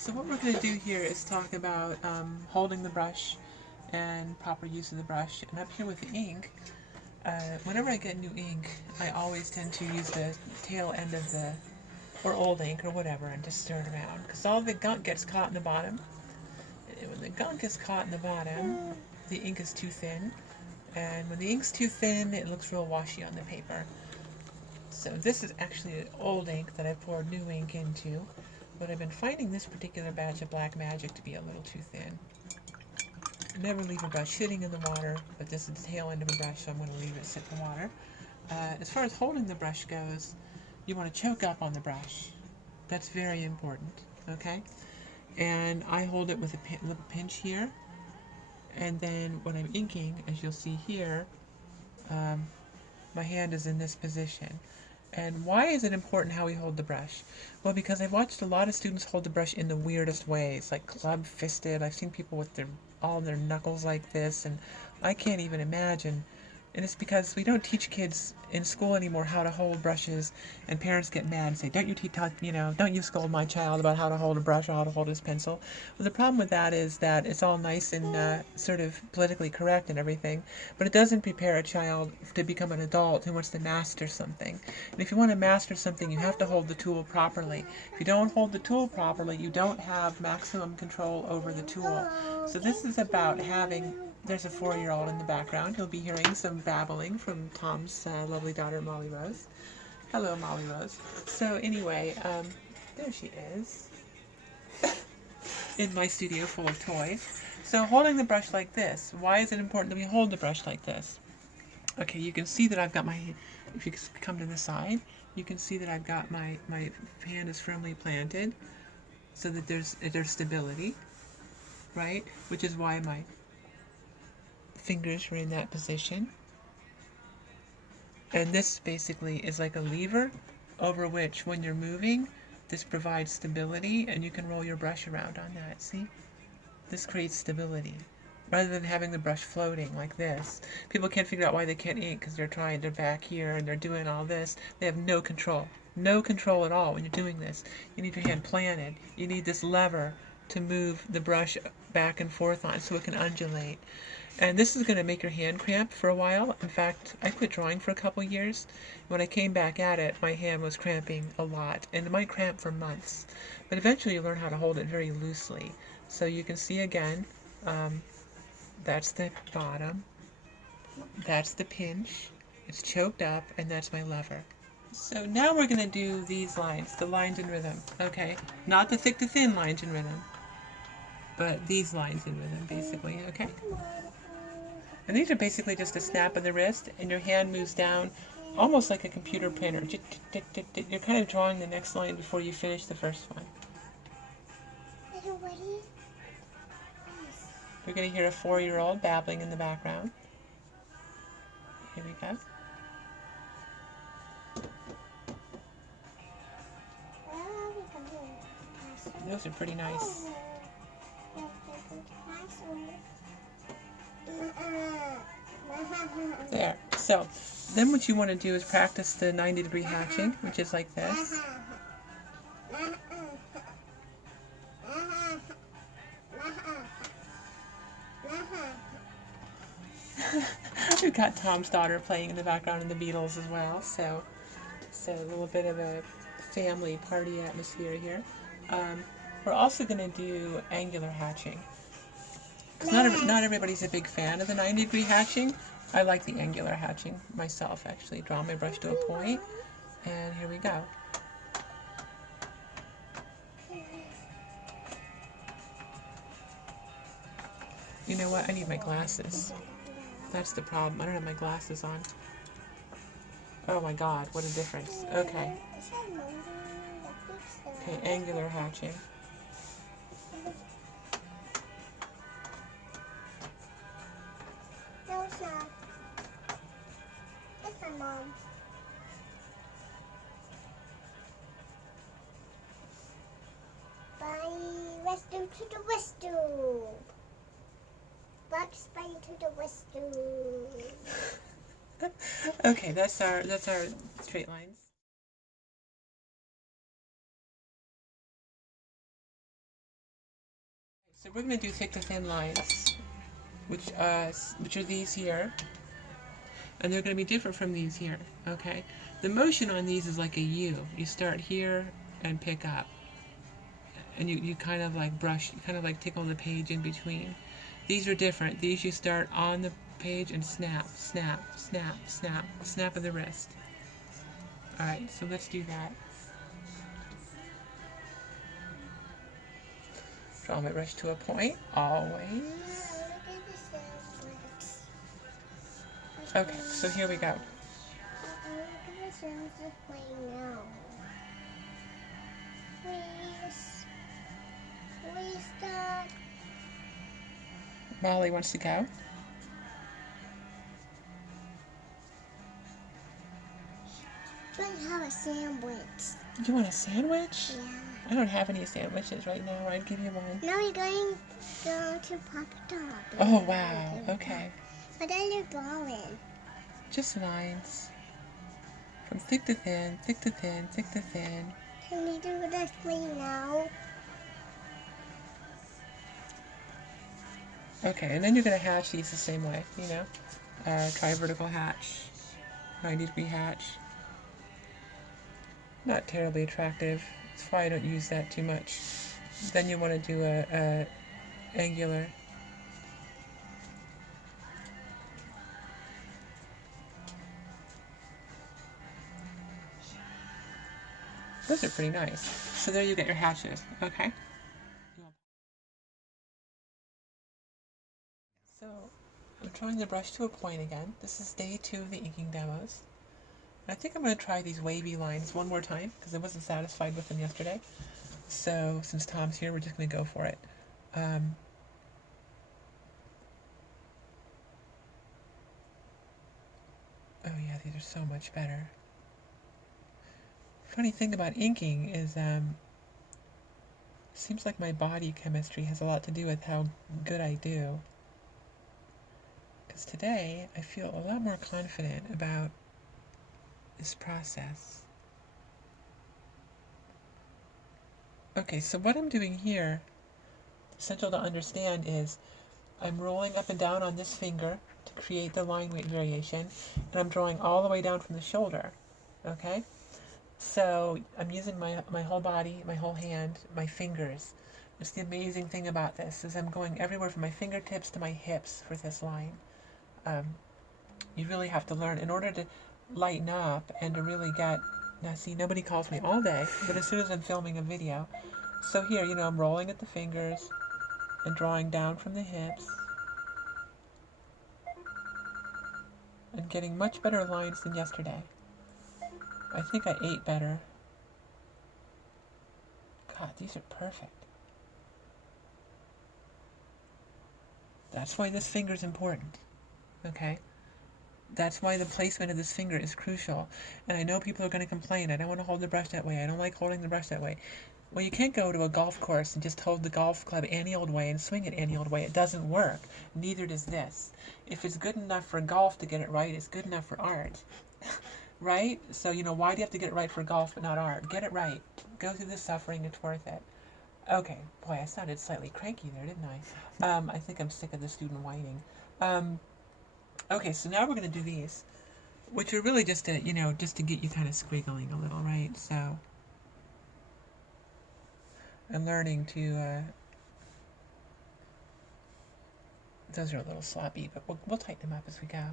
So what we're going to do here is talk about holding the brush and proper use of the brush. And up here with the ink, whenever I get new ink, I always tend to use the tail end of the, or old ink or whatever, and just stir it around. Because all the gunk gets caught in the bottom. And when the gunk is caught in the bottom, the ink is too thin. And when the ink's too thin, it looks real washy on the paper. So this is actually an old ink that I poured new ink into. But I've been finding this particular batch of Black Magic to be a little too thin. Never leave a brush sitting in the water, but this is the tail end of a brush, so I'm going to leave it sit in the water. As far as holding the brush goes, you want to choke up on the brush. That's very important, okay? And I hold it with a little pinch here. And then when I'm inking, as you'll see here, my hand is in this position. And why is it important how we hold the brush? Well, because I've watched a lot of students hold the brush in the weirdest ways, like club-fisted. I've seen people with all their knuckles like this, and I can't even imagine. And it's because we don't teach kids in school anymore how to hold brushes, and parents get mad and say, don't you scold my child about how to hold a brush or how to hold his pencil. Well, the problem with that is that it's all nice and sort of politically correct and everything, but it doesn't prepare a child to become an adult who wants to master something. And if you want to master something, you have to hold the tool properly. If you don't hold the tool properly, you don't have maximum control over the tool. So this is about having... There's a 4-year-old in the background. You'll be hearing some babbling from Tom's lovely daughter, Molly Rose. Hello, Molly Rose. So anyway, there she is. In my studio full of toys. So holding the brush like this. Why is it important that we hold the brush like this? Okay, you can see that I've got my... If you come to the side, you can see that I've got my hand is firmly planted so that there's stability, right? Which is why my fingers are in that position. And this basically is like a lever over which, when you're moving, this provides stability, and you can roll your brush around on that. See? This creates stability. Rather than having the brush floating like this. People can't figure out why they can't ink because they're back here and they're doing all this. They have no control. No control at all when you're doing this. You need your hand planted. You need this lever to move the brush back and forth on so it can undulate. And this is going to make your hand cramp for a while. In fact, I quit drawing for a couple years. When I came back at it, my hand was cramping a lot, and it might cramp for months. But eventually you learn how to hold it very loosely. So you can see again, that's the bottom, that's the pinch, it's choked up, and that's my lever. So now we're going to do these lines, the lines in rhythm, okay? Not the thick to thin lines in rhythm, but these lines in rhythm, basically, okay? And these are basically just a snap of the wrist, and your hand moves down almost like a computer printer. You're kind of drawing the next line before you finish the first one. Are you ready? You're going to hear a 4-year-old babbling in the background. Here we go. Those are pretty nice. There. So, then what you want to do is practice the 90-degree hatching, which is like this. We've got Tom's daughter playing in the background and the Beatles as well, so a little bit of a family party atmosphere here. We're also going to do angular hatching. Because not everybody's a big fan of the 90-degree hatching. I like the angular hatching myself, actually. Draw my brush to a point, and here we go. You know what? I need my glasses. That's the problem. I don't have my glasses on. Oh my god, what a difference. Okay. Okay, angular hatching. No, it's not. It's my mom. Bye. Rescue to the rescue. Bugs Bunny to the rescue. Okay, that's our straight lines. So we're going to do thick to thin lines, which are these here, and they're going to be different from these here, okay? The motion on these is like a U. You start here and pick up, and you kind of like brush, you kind of like tickle the page in between. These are different. These you start on the page and snap, snap, snap, snap, snap of the wrist. Alright, so let's do that. Draw my brush to a point, always. Okay, so here we go. Molly wants to go. I have a sandwich. You want a sandwich? Yeah. I don't have any sandwiches right now. I'd give you one. Now we're going to go to Pop Top. Oh, wow. Okay. What are you drawing? Just lines. From thick to thin, thick to thin, thick to thin. Can we do this right now? Okay, and then you're going to hatch these the same way, you know? Try vertical hatch, 90-degree hatch. Not terribly attractive. That's why I don't use that too much. Then you want to do a angular. Those are pretty nice. So there you get your hatches, okay? So I'm drawing the brush to a point again. This is day 2 of the inking demos. I think I'm going to try these wavy lines one more time because I wasn't satisfied with them yesterday. So since Tom's here, we're just going to go for it. Oh yeah, these are so much better. Funny thing about inking is seems like my body chemistry has a lot to do with how good I do. Because today I feel a lot more confident about this process. Okay, so what I'm doing here, essential to understand, is I'm rolling up and down on this finger to create the line weight variation, and I'm drawing all the way down from the shoulder, okay? So I'm using my whole body, my whole hand, my fingers. It's the amazing thing about this is I'm going everywhere from my fingertips to my hips for this line. You really have to learn in order to lighten up and to really get, now see, nobody calls me all day, but as soon as I'm filming a video, so here, you know, I'm rolling at the fingers and drawing down from the hips and getting much better lines than yesterday. I think I ate better. God, these are perfect. That's why this finger is important, okay? That's why the placement of this finger is crucial. And I know people are going to complain, I don't want to hold the brush that way, I don't like holding the brush that way. Well, you can't go to a golf course and just hold the golf club any old way and swing it any old way. It doesn't work. Neither does this. If it's good enough for golf to get it right, it's good enough for art. Right? So, you know, why do you have to get it right for golf but not art? Get it right. Go through the suffering, it's worth it. Okay, boy, I sounded slightly cranky there, didn't I? I think I'm sick of the student whining. Okay, so now we're going to do these, which are really just to, you know, just to get you kind of squiggling a little, right? So I'm learning to, those are a little sloppy, but we'll tighten them up as we go.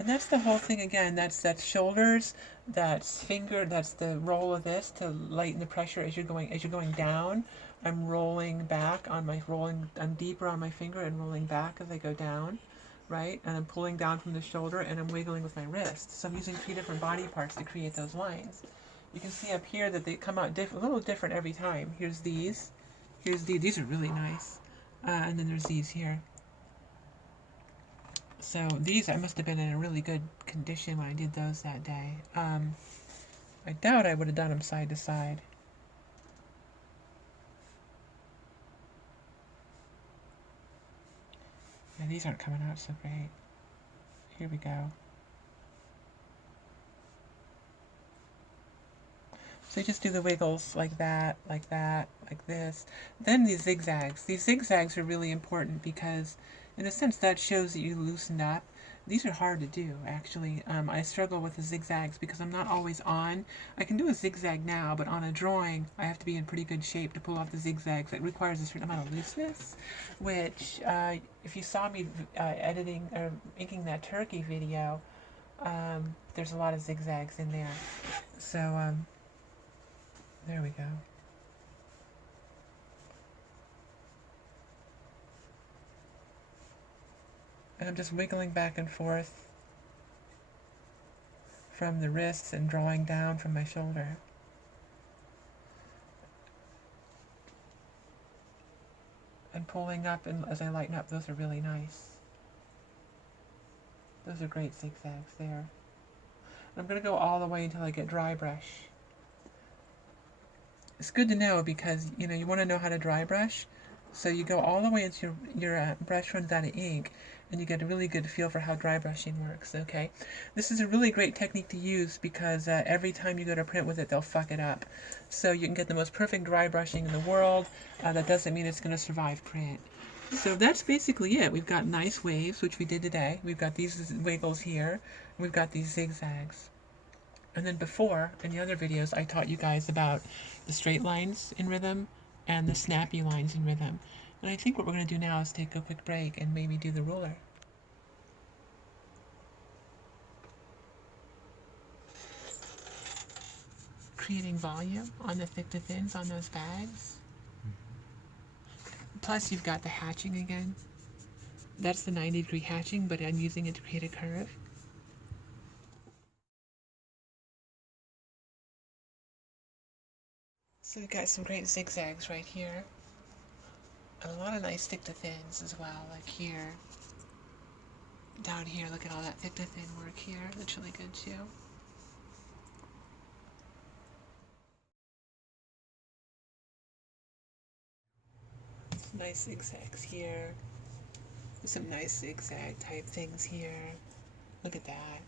And that's the whole thing again. That's shoulders, that's finger, that's the roll of this to lighten the pressure as you're going down. I'm rolling back on my I'm deeper on my finger and rolling back as I go down, right? And I'm pulling down from the shoulder and I'm wiggling with my wrist. So I'm using 3 different body parts to create those lines. You can see up here that they come out a little different every time. Here's these. These are really nice. And then there's these here. So these, I must have been in a really good condition when I did those that day. I doubt I would have done them side to side. Yeah, these aren't coming out so great. Here we go. So you just do the wiggles like that, like that, like this. Then these zigzags. These zigzags are really important because, in a sense, that shows that you loosened up. These are hard to do, actually. I struggle with the zigzags because I'm not always on. I can do a zigzag now, but on a drawing, I have to be in pretty good shape to pull off the zigzags. It requires a certain amount of looseness, which, if you saw me editing or inking that turkey video, there's a lot of zigzags in there. So, there we go. And I'm just wiggling back and forth from the wrists and drawing down from my shoulder. And pulling up, and as I lighten up, those are really nice. Those are great zigzags there. I'm going to go all the way until I get dry brush. It's good to know because, you know, you want to know how to dry brush. So you go all the way until your brush runs out of ink, and you get a really good feel for how dry brushing works, okay? This is a really great technique to use because every time you go to print with it, they'll fuck it up. So you can get the most perfect dry brushing in the world. That doesn't mean it's going to survive print. So that's basically it. We've got nice waves, which we did today. We've got these wiggles here. And we've got these zigzags. And then before, in the other videos, I taught you guys about the straight lines in rhythm and the snappy lines in rhythm. And I think what we're going to do now is take a quick break and maybe do the ruler. Creating volume on the thick to thins on those bags. Plus you've got the hatching again. That's the 90-degree hatching, but I'm using it to create a curve. So we've got some great zigzags right here. And a lot of nice thick to thins as well, like here. Down here, look at all that thick to thin work here. That's really good too. Some nice zigzags here. Some nice zigzag type things here. Look at that.